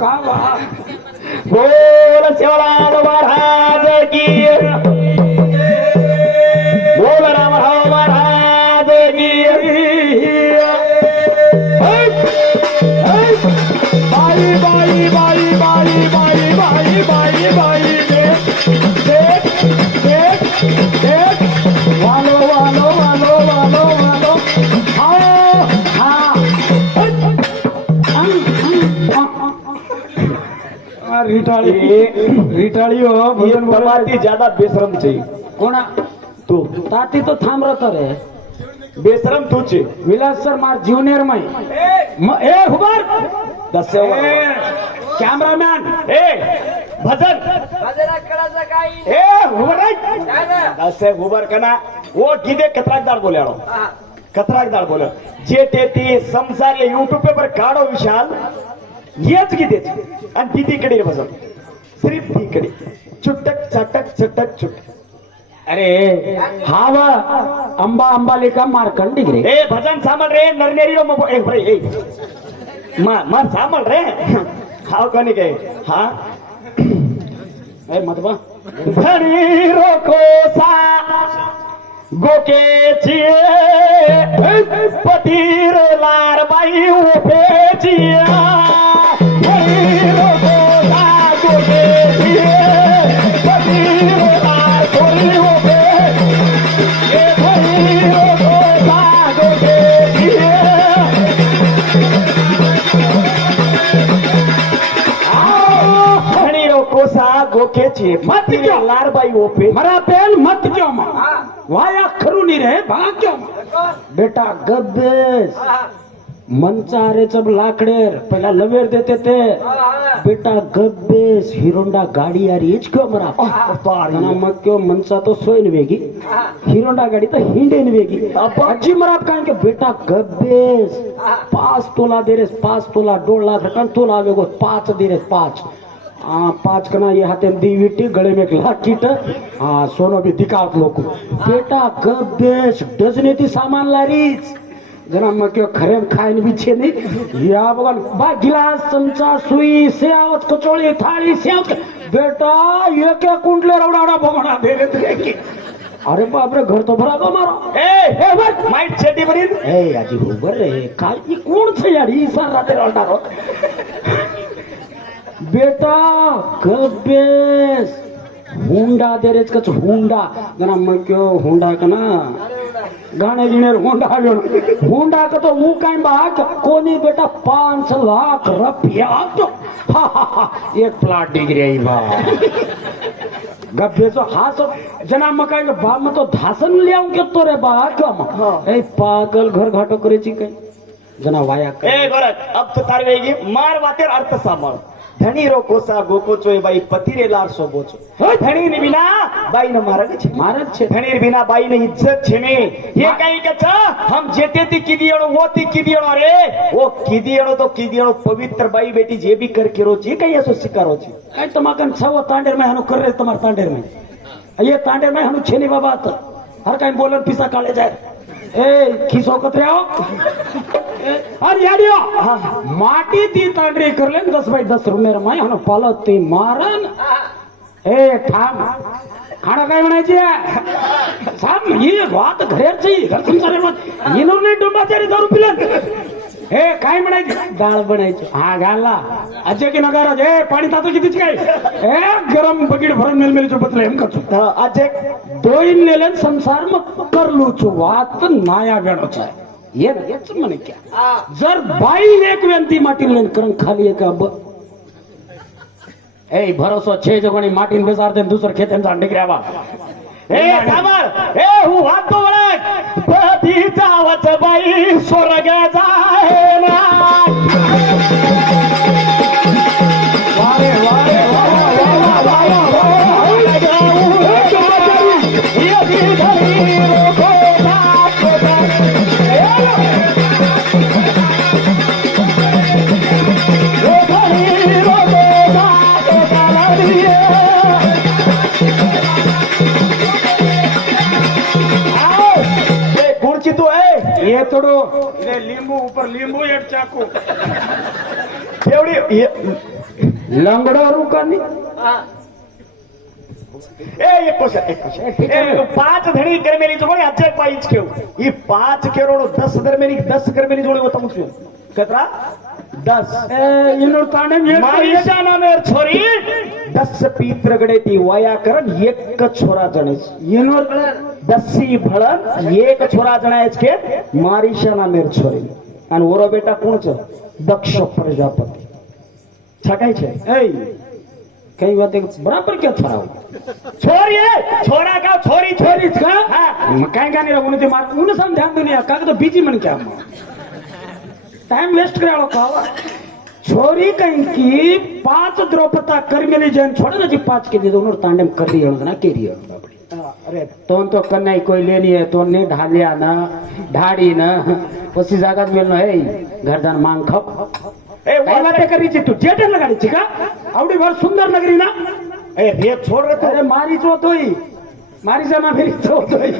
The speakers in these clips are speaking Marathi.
का बोल शिवराज महाराज की, बोल रामराव महाराज की। बाई बाई बाई बाई बाई बाई बाई बाई वालो वालो वालो वालो वालो रिटाड़ी रिटाड़ी हो ये तमाती ज्यादा बेशरम चाहिए कोणा तू ताती तो थांब रहा रे बेशरम तुझे विलास सर मार ज्युनियर मै ए हुबर दसे कॅमेरामॅन ए भजन ए हुबर दसे हुबर कना वो किदे कतराकदार बोल्याड़ो कतराकदार बोल जे ते ती संसार यूट्यूब पे पर काढो विशाल येच किदे आणि किती कडे भजन सिर्फ ती कडे चुटक चटक चटक चुटक अरे हाव अंबा अंबालिका मार्कंडी रे ए भजन सामल रे नरनेरी रो मो ए भाई ए मार सामल रे हाव कोणी काय हा ए मतबा धनी रो कोसा गोके चिए पतीर लार बाई उभे चिया धनी रो कोसा गोके चिए पतीर लार थोड़ी उभे ए धनी रो कोसा गोके चिए धनी रो कोसा गोके चिए पतीर लार बाई उभे मरा पेन मत क्यों मा वाया खरू नहीं रे भाग क्यों बेटा गब्बेस मंचारे सब लाकडेर पहिला लवेर देते ते बेटा गब्बेस हिरोंडा गाडी यार हेच क्यों मरा ना मग क्यों मनसा तो सोयन वेगी हिरोंडा गाडी तर हिंडेन वेगी अजी मरात काय के बेटा गब्बेस 5 तोला दे रेस 5 तोला 2 लाख रकम तोला वेगो 5 दे रेस 5 5 कना ये हाथे दी विटी गले में एक लाकीट हाँ सोनो भी दिखावत लोग बेटा गब्बेस डजने ती सामान लारीच जना मग क्यों खरे खायन भी छे नहीं या बगल बा गिलास चमचा सुई सेवच कचोळी थाळी सेव बेटा ये क्या कुंडले रवडावडा भगोना दे रे तुझे की अरे बाप रे घर तो भरा दो मारो ए बस माइट चेटी बरीन ए आजी उबर रे काय ये कोण छे यार ई सार राते रवडारो बेटा गब्बेस हुंडा दे रे कच हुंडा जना मग क्यों हुंडा कना गाणे गिणेर हुंडा हुंडा का तो वो काय बात कोणी बेटा 5 लाख रुपया तो एक प्लाट डिग्री आई बा गब्बेसो हास जना मकाई के बाप में तो धासन लियाऊं के तो रे बा कम ए पागल घर घाटो करे छी काय जना वाया ए गोरख अब तो तार वेगी मार वातेर अर्थ सांभाळ धनी रो कोसा गोकोचो ए बाई पतिरे लार सोबोचो धनी ने बिना बाई न मारग छे मारग छे धनी बिना बाई ने इज्जत छे ने ये कई के छ हम जेते ती किदियणो वो ती किदियणो रे वो किदियणो तो किदियणो पवित्र बाई बेटी जे भी कर केरो छी कई असो शिकारो छी काय तमाकन छव तांडेर में हनु कर रे तुम्हार तांडेर में ये तांडेर में हनु छेनी बाबा त हर काय बोलन पिसा काले जाए ए खिसो कतरे आओ और याडियो माटी ती तांडरी कर ले 10 बाय 10 रुमेर माय हनु पालत ती मारन ए थांब खाना काय म्हणायची थांब ही बात घरेची घर संसारे मत इनोने डोंबाचारी दारू पिलन ए काय म्हणायची डाळ बनायची हा घाला अजय की नगारा ए पाणी तातो कितीच काय ए गरम बगीड भरून मेल बतले हम कचू अजय दोइन लेलन संसार में कर लू छु वात नाया वेणो छे ये हेच म्हणे क्या जर बाई एक व्यक्ती माटी लेन करन खाली एक अब ए भरोसा छे जगणी माटी बेसार दे दूसर खेतन जा डिग्रावा ए सामर ए हु हात तो वळक पती जावच बाई स्वर्ग जाए ना वारे वारे तो है ये तोड़ो लींबू ऊपर लींबू एक चाकू ये एवढी लंगडो रुकानी एक क्वेश्चन 5 धणी करमेली जोड़ी अजय पाइच क्यों ये 5 करोड़ 10 धर्मेली 10 करमेली जोड़ी होता मुझे कतरा 10 इन्हों ताने मारिशा नाम है छोरी 10 पीत्र गडे ती वाया करन एक छोरा जणेच इन्हों 10 भळन एक छोरा जणायच के मारिशा नाम है छोरी आणि ओरो बेटा कोण छ दक्ष प्रजापति छकाय छे कई बात बराबर क्या छोरा छोरी है छोरा का छोरी छोरी का काय गाणी रे उन्हें मार उन्हें सम ध्यान दुनिया का तो बिजी मन क्या टाइम वेस्ट करालो का छोरी कहीं की 5 द्रौपदा कर्मेली जैन छोड़े ना जी 5 के दोनों तांडम कर रही है ना केरी अरे तो कन्या कोई लेनी है तो ने ढालिया ना ढाड़ी ना उसी जागा मिलना है घर जान मांग खप काय बातें कर रही तू थिएटर लगाड़ी थी का आवड़ी भर सुंदर नगरी ना रे छोड़ रे अरे मारी चोतोई मारी जमा फिरी चोतोई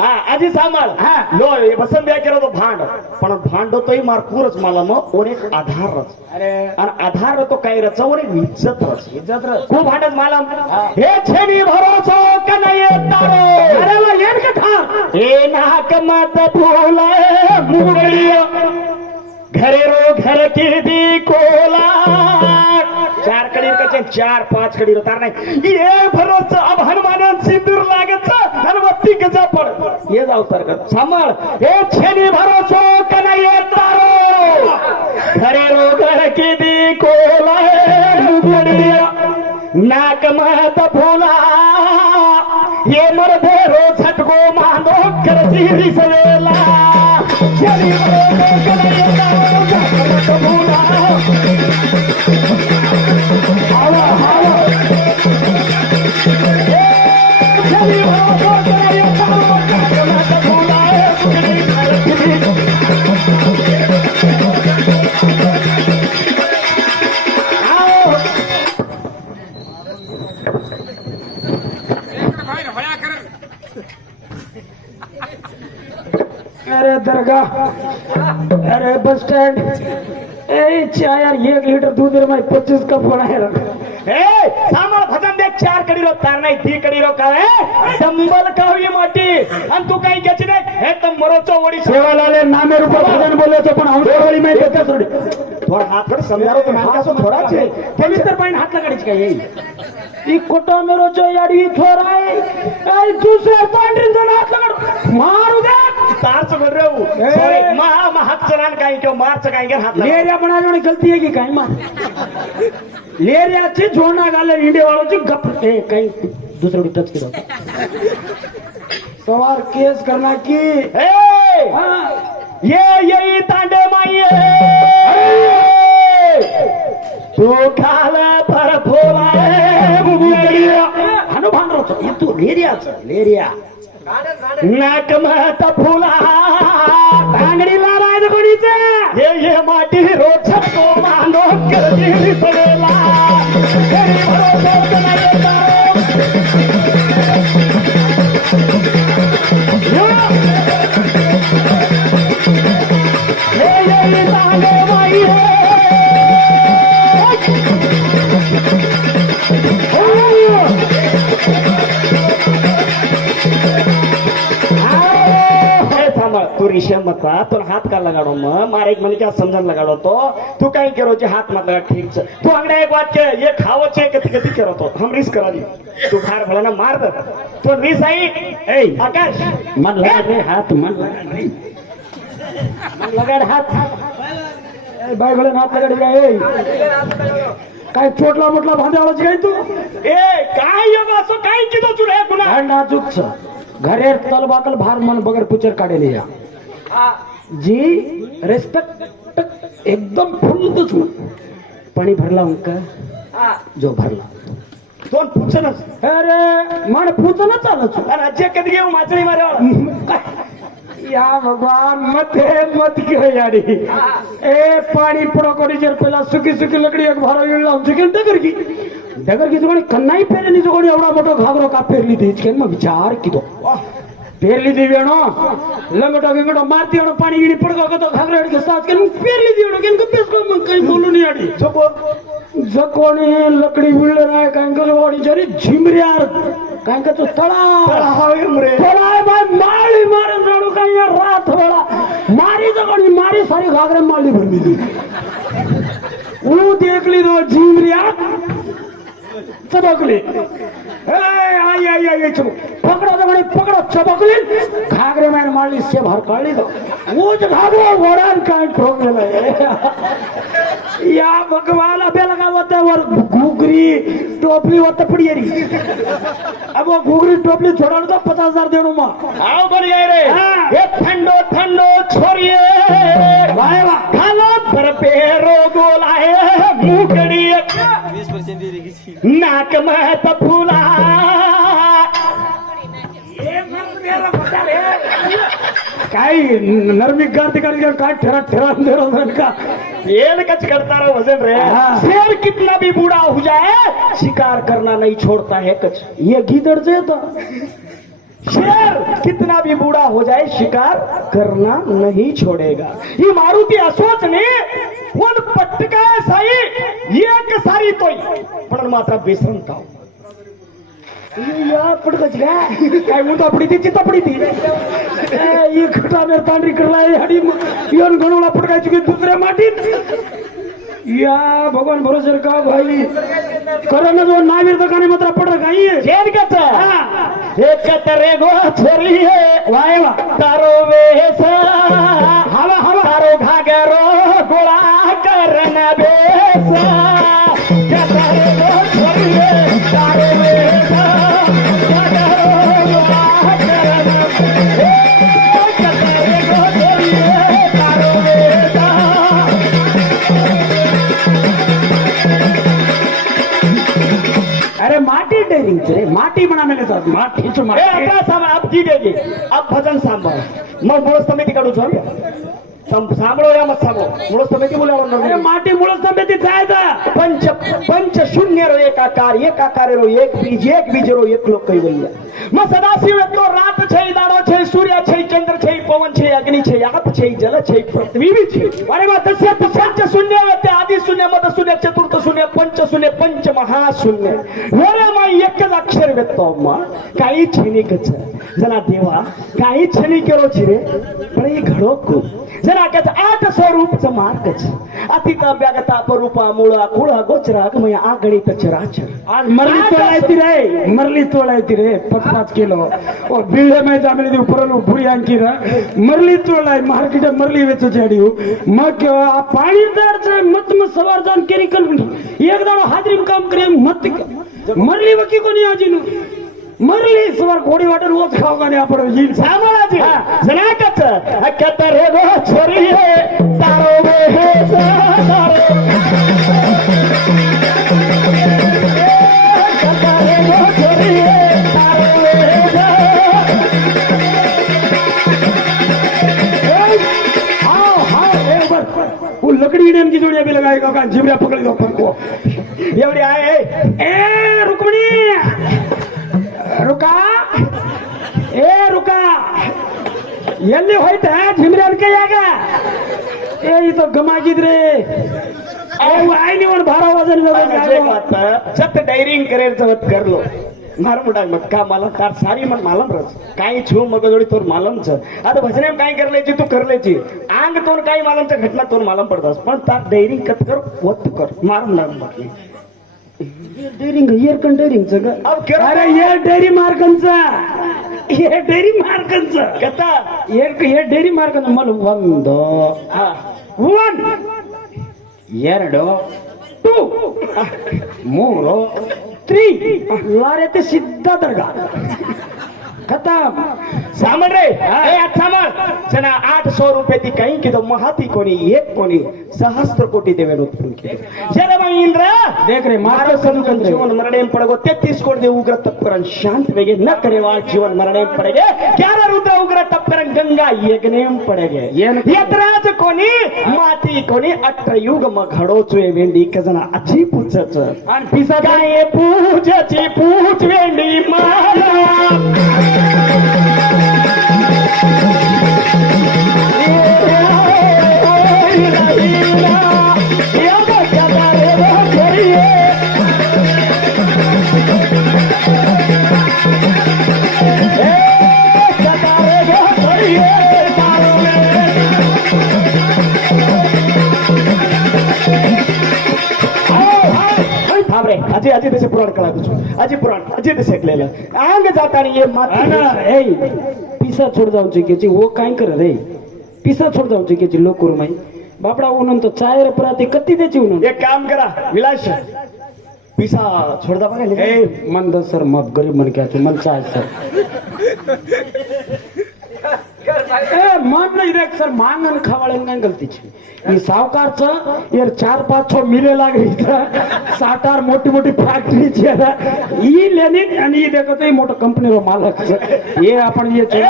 आजी सांभाळ लो हे बसन द्या केलो तो भांड पण भांड तोही मार पूरच मला मग और एक आधारच अरे आणि आधार तो काय रच और एक इज्जत रच खूप भांडच मला हे छेनी भरोसो का नाही तारो अरे वा येन का था हे नाक मत फूले मुगलिया घरे रो घर की दी कोला 4 कडी कचे 4-5 कडी तार नाही ये भरोसा अब हनुमान सिंदूर लागत हनुमती गजा पड ये जाऊ तर कर सांभाळ हे छेनी भरोसो का नाही तारो घरे रो घर की दी कोला मुगलिया नाक मत फूला ये मर्दे रो छटको मांदो कर सीरी सवेला चली अरे दरगाह अरे बस स्टैंड ए यार 1 लीटर दूध रे मैं 25 कप बनाए ए सामा भजन देख 4 कडी रो तार नाही 3 कडी रो काय डंबल कावी मोठी आणि तू काही घ्यायची नाही हे तर मरोचो ओडी सेवालाले नामे रूप भजन बोले तो पण औषधवाली मैं देते थोडी थोड़ा हाथ पर समझारो तो नाम का थोड़ा छे पवित्र पाइन हाथ लगाडीच काय येई ई कोटो मेरो जो याडी थोराय ए दुसरे पांडरीन जण हात लगाड मारू दे तारच बोल रे हूं सॉरी मा हाथ चलान काय क्यों मारच काय के हाथ लेरिया बनावणी गलती है की काय मा लेरिया ची जोना गाले इंडिया वालों ची गप ए काही दुसरी टच केलं सवार केस करना की ए ये तांडे माई तू खाल पर फोला हनुमान रोच ये तू लेरिया नाक मत फुला तांगडीला राज कोणीचे ये माटी रोज को मानो कर दी पडेला तेरी भरोसा कना येता ये तांडे माई तू रिशम मत तो हाथ का लगाड़ो मारे एक मन क्या समझन लगाड़ो तो तू कहीं करो जे हाथ मत लगा ठीक से तू अंगड़ा एक बात के ये खाओ छे कति कति करो तो हम रिस्क करा दी तू खार भला ना मार दे तो रिस आई ए आकाश मन लगा दे हाथ मन लगा हाथ ए बाय भले हाथ लगा दे ए काय चोटला मोटला भांड्यावळच काय तू ए काय योग असो काय की तो तुरे गुना नाजूक छ घरे तलबाकल भार मन बगर पुचर काढेले या जी रेस्पेक्ट एकदम फुल तुझ पाणी भरला उनका जो भरला दोन पुचनच अरे मन पुचनच चालच आणि अजय कधी घेऊ माचळी मारे या भगवान मत क्यों यारी ए पानी पड़ो करी जर पहला सुकी सुकी लकड़ी एक भारो येला सुकी डगर की जोगणी कन्नाई पेरली जोगणी एवढा मोठा घागरो का पेरली ती इचकेन मग विचार की तो पेरली देवी लंगटो गिंगटो मारती पाणी गिणी पडका कतो घागरे अडके साथ के पेरली देवी केन कपेस को मग काही बोलू नाही आडी जकोणी लकडी विळले नाही काय गलवाडी जरी झिमऱ्यार काय का तो तळा बाय माळी मारन जाडू काय रात होला मारी जकोणी मारी सारी घागरे माळी भरली दी ऊ देखली दो झिमऱ्यार चबकली आई आई आई पकड़ा जगणी पकड़ा चबकली घागरे मार माळी से भर काढली दो ऊज घागरो वडान काय ठोकलेला या भगवान अभ्याला काय होतं वर घुगरी टोपली होतं पडियरी अब वो घुगरी टोपली छोड़ा तो 50,000 देणू मग आओ बढ़िया रे ये ठंडो ठंडो छोरिए वाह वाह खालो पर पेरो गोलाए मुकड़ी 20% नाक में तो फूला काय नरमी गाती कर काय ठेरा ठेरा दे का ये कच करता रहो वजन रे शेर कितना भी बूढ़ा हो जाए शिकार करना नहीं छोड़ता है कच ये गीदड़ से तो शेर कितना भी बूढ़ा हो जाए शिकार करना नहीं छोड़ेगा ये मारुति अशोच ने वन पटका साई एक सारी तोय पण मात्र बेसरंता या पडकच काय म्हणतो आपली ती चित्तापडी ती ही खटा मेर तांडरी करला हडी येऊन गणवला पडकायची की दुसऱ्या माटीत या भगवान भरोसे का भाई करन जो नावीर दकाने मात्र पड काही जेल कच एक तरे गो छोरी है वाय वा तारो वेस हवा हवा तारो घागरो गोळा करन बेस कतरे गो छोरी है तारो वेस अरे माटी डेरिंग रे माटी बनाने साथ माटी च माटी आता सामान आप जी देगी अब भजन सांभाळ मग मूळ समिती काढू छो सांभाळो या मत सांभाळो मूळ समिती बोलावं अरे माटी मूळ समिती जायचं पंच पंच शून्य रो एक आकार रो एक बीज रो एक लोक कैवल्य मग सदाशिव એટલો રાત છે દાડો છે સૂર્ય છે ચંદ્ર છે પવન છે અગ્નિ છે આપ છે જલ છે પૃથ્વી બી છે અરે માં દસ્ય પંચ શૂન્ય તે આદि શૂન્ય મદ શૂન્ય ચતુર્થ શૂન્ય પંચ શૂન્ય પંચ મહાશૂન્ય વેરેમાં એક જ અક્ષર વ્યક્તો માં काही क्षणिकच जना देवा काही क्षणिकेरो छी रे पण ही घडोक जरा कच 8 स्वरूपच मार्गच अतीत व्यागता परूपा मूळा कुळा गोचरा गमय आगणित चराचर आज मरली तोड़ायती रे 5-5 किलो और बिल्डे में जामले दी ऊपर बुरी आंकी रे मरली तोड़ाय मार्केट मरली वेच जाडी मग आ पाणी दरचे मत में सवार जान केरी कल एक दाडो हाजरी काम करे मत मरली वकी कोणी आजीनु मरली सवार घोडी वाटर रोज खावगा ने आपण जीन सामळाजी जनाकच अक्कत रे गो छोरी है तारो वे है तारो अक्कत रे गो छोरी है तारो वे वो लकड़ी ने की जोड़िया भी लगाएगा का जिमरा पकड़ लो पर को एवढी आहे ए रुक्मिणी रुका ए रुका ಎಲ್ಲಿ ಹೋಯ್ತ ಜಿಮ್ರಿ ಅನ್ಕೈಯಾಗ ಏ ಇದು ಗಮಾಗಿದ್ರಿ आईने वन 12 वाजन जत डायरिंग करेल वत करलो मार मुडा मग का मला तार सारी मन मालम रस काही छू मग जोडी तोर मालम छ आता भजने काय करलेची तू करलेची आंग तोर काही मालमच्या घटना तोर मालम पडतास पण तार डायरिंग कत कर वत कर मार मुडा मग डेरिंग इयर कन डेरिंग च अरे ये डेरी मार्कनचा ये डेरी मार्कनचा कता ये डेरी मार्कन मला 1 1 2 3 लारे ते सिद्धा दर्गा खतम सामन रे ए सामन चना 800 रुपये ती काही की तो महाती कोणी एक कोणी सहस्त्र कोटी देवे उत्पन्न केले जरा मग इंद्र देख रे मारो संकल्प जीवन मरणे पडगो 33 कोटी दे उग्र तपकरण शांत वेगे न करेवा जीवन मरणे पडेगे 11 रुद्र उग्र तपकरण गंगा यज्ञ पडेगे यत्राज कोणी माती कोणी 8 युग मग घडोचवे वेंडी कजना अची पूछच आणि पिसा काय पूजची पूज वेंडी माला रे अजी अजी तसे पुराण कळावं છું अजी पुराण अजी तसे ऐकलेलं आंग जातानी ये माती ए पिसा छोड जाऊची के वो काय कर रे पिसा छोड जाऊची के लोकुर माई बापडा उन्हन तो चाय रे पुराती कत्ती देची उन्हन एक काम करा विलास पिसा छोड़दा बघा ए मन दस सर मत गरीब मन क्या मन चाय सर ए मन नाही देख सर मांगन खावाळन काय गलती छे ये सावकारचं यार 4-5-6 मिले लागली इथं 7-8 मोठी मोठी फॅक्टरी છે ઈ લેની અને ઈ દેખો તો ઈ મોટો કંપનીનો માલક છે એ आपण ये છે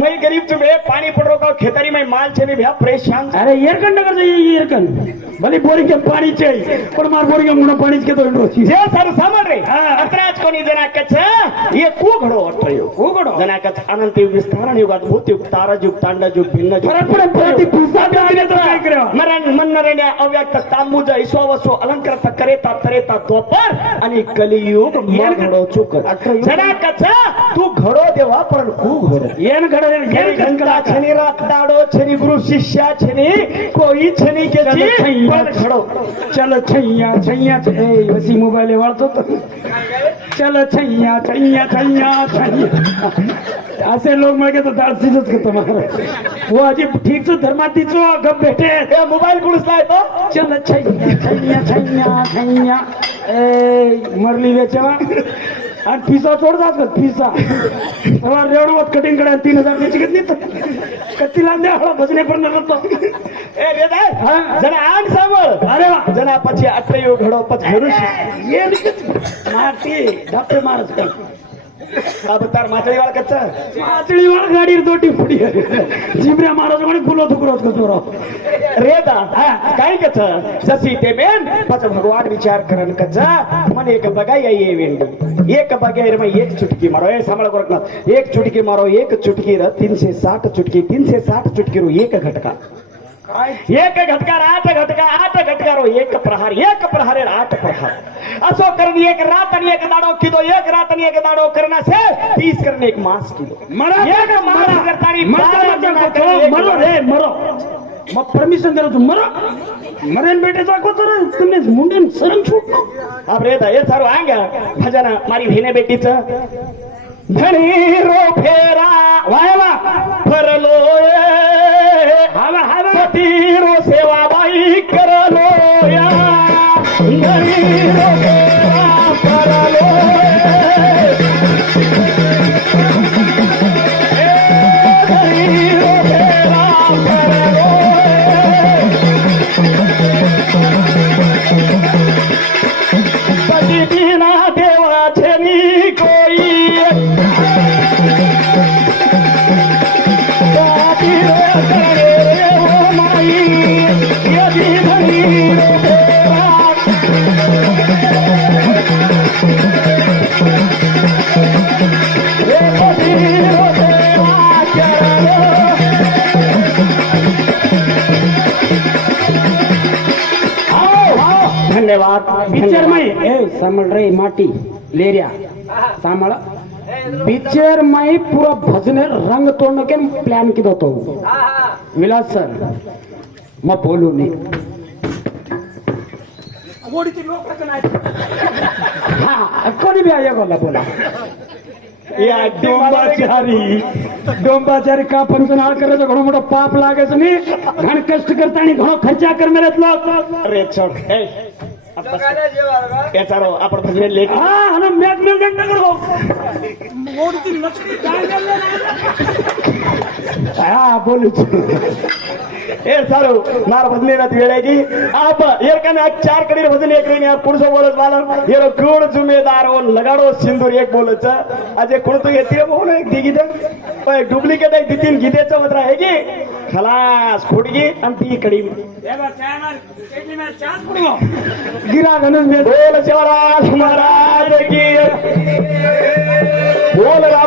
मैं गरीब छु बे पानी पड़ रहा खेतरी में माल छे ने भैया परेशान अरे एरकन नगर છે एरकन भले बोरी के पाणी છે पण मार बोरी के मुनो पाणी के तो इंडो છે जे सारू सामान रे अत्राज कोणी जना कछ ये को घडो अटयो को घडो जना कछ अनंत युग विस्तारण युग भूत युग तारा युग तांडा युग भिन्न युग फरक पडे पिसा आले तो काय करे मरण मनरण्या अव्यक्त तांबूज ईश्ववसो अलंकार करेता तरेता दोपर आणि कलियुग मग घडो चुक जना कछ तू घडो देवा पण को घडो ಏನ್ घडो येन गंगा छनी राताडो छनी गुरु शिष्या छनी कोई छनी के जी पण घडो चल छैया छैया ए वसी मोबाईल वाळतो तो चल छैया छैया छैया छैया असे लोक मागे तो दार्सीच करतो मारा वो अजी ठीक से धर्मातीचो गप भेटे ए मोबाईल कुठलाय तो चल छैया छैया छैया छैया ए मरली वेचवा आणि पिसा सोडतात का पिसा तेव्हा रेवणवत कटिंग कडे 3000 त्याची घेतली तर कत्तीला द्या हळा भजने पण नव्हतो ए रेदा जना आग सांभळ अरे वा जना પછી અટયો ઘડો પછી ઘરું ये मारती डॉक्टर मारच काय अब तार मातळी वाळ कच्चा मातळी वाळ गाडीर दोटी फुडी जिबऱ्या महाराज म्हणे गुलो तुकरोच कसोरा रेदा काय कच्चा जसी ते बेन પછી भगवान विचार करन कच्चा मन एक बगाई ये वेंडी एक बगाई रे एक चुटकी मारो ए सांभाळ गोरखनाथ एक चुटकी मारो एक चुटकी र 360 चुटकी 360 चुटकी रो एक घटका एक घटका 8 घटका 8 घटका रो एक प्रहार 8 प्रहार असो करनी एक रात आणि एक दाडो किलो एक रात आणि एक दाडो करना से 30 करने एक मास किलो मरा एक मास करतानी मरो रे मरो मग परमिशन देतो तू मरो मरेन बेटे जाको तर तुम्ही मुंडन शरम छूटतो आप रे हे सारो आंगा भजन मारी भेने बेटीचं धनी रो फेरा वायला फरलो हावा हावा सती रो सेवा बाई करलो या धनी रो फेरा फरलो धनी रो फेरा फरलो पति बिना देवा छनी कोई धन्यवाद पिक्चर में ए समझ रही माटी लेरिया सामळ पिक्चर में पूरा भजने रंग तोड़ने के प्लान की तो विलास सर मैं बोलू नहीं हाँ कोणी भी आया बोला या डोंबाचारी का पंचनाळ करायचं घणो मोठं पाप लागायचं नाही घण कष्ट करता आणि घणो खर्चा करणारेत लोक अरे छोड ए याचारो आपण भजने लेख हा आणि मॅच मेल गंड करो मोडती नक्की काय हा बोलू ए सारो मार भजने रात वेळेगी आप एरकन 4 कडी भजन एक रेनी पुरुषो बोलत बालन येरो कोण जिम्मेदार हो लगाडो सिंदूर एक बोलच अजे कोण तो येते बोल एक दिगी दे पण डुप्लिकेट एक दितीन गीतेचं मत्र आहे की खलास खोडगी आणि ती कडी गिरा गणेश बोल शिवराज महाराज की बोल राम